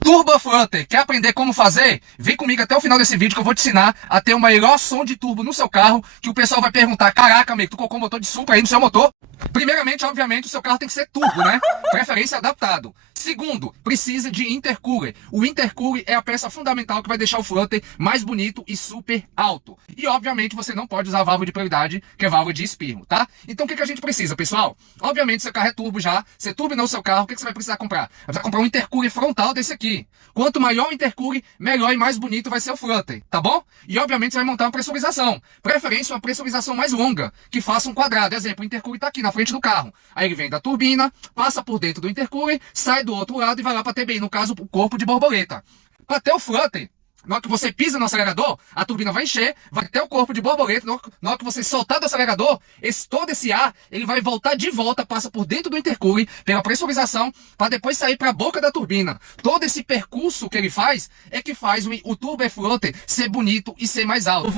Turbo Flutter, quer aprender como fazer? Vem comigo até o final desse vídeo que eu vou te ensinar a ter o melhor som de turbo no seu carro, que o pessoal vai perguntar, caraca, amigo, tu colocou um motor de Supra aí no seu motor? Primeiramente, obviamente, o seu carro tem que ser turbo, né? Preferência adaptado. Segundo, precisa de intercooler. O intercooler é a peça fundamental que vai deixar o Flutter mais bonito e super alto. E, obviamente, você não pode usar a válvula de prioridade, que é a válvula de espirro, tá? Então, o que a gente precisa, pessoal? Obviamente, seu carro é turbo já. Você turbinou o seu carro, o que você vai precisar comprar? Vai precisar comprar um intercooler frontal desse aqui. Quanto maior o intercooler, melhor e mais bonito vai ser o Flutter, tá bom? E, obviamente, você vai montar uma pressurização. Preferência, uma pressurização mais longa, que faça um quadrado. Exemplo, o intercooler tá aqui na frente do carro. Aí ele vem da turbina, passa por dentro do intercooler, sai do outro lado e vai lá para a TBI, no caso, o corpo de borboleta. Para ter o Flutter, na hora que você pisa no acelerador, a turbina vai encher, vai ter o corpo de borboleta. Na hora que você soltar do acelerador, todo esse ar, ele vai voltar de volta, passa por dentro do intercooler, pela pressurização, para depois sair para a boca da turbina. Todo esse percurso que ele faz, é que faz o Turbo Flutter ser bonito e ser mais alto.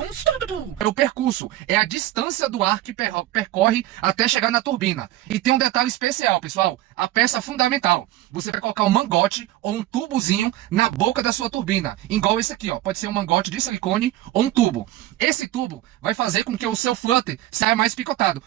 É o percurso, é a distância do ar que percorre até chegar na turbina. E tem um detalhe especial, pessoal, a peça fundamental. Você vai colocar um mangote ou um tubozinho na boca da sua turbina, igual esse aqui, ó. Pode ser um mangote de silicone ou um tubo. Esse tubo vai fazer com que o seu Flutter saia mais picotado.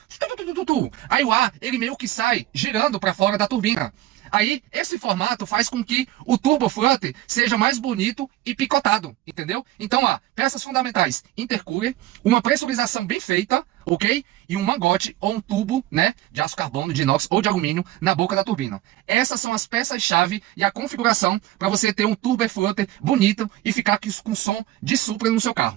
Aí o ar, ele meio que sai girando para fora da turbina. Aí, esse formato faz com que o Turbo Flutter seja mais bonito e picotado, entendeu? Então, ó, peças fundamentais, intercooler, uma pressurização bem feita, ok? E um mangote ou um tubo, né, de aço carbono, de inox ou de alumínio na boca da turbina. Essas são as peças-chave e a configuração para você ter um Turbo Flutter bonito e ficar com som de Supra no seu carro.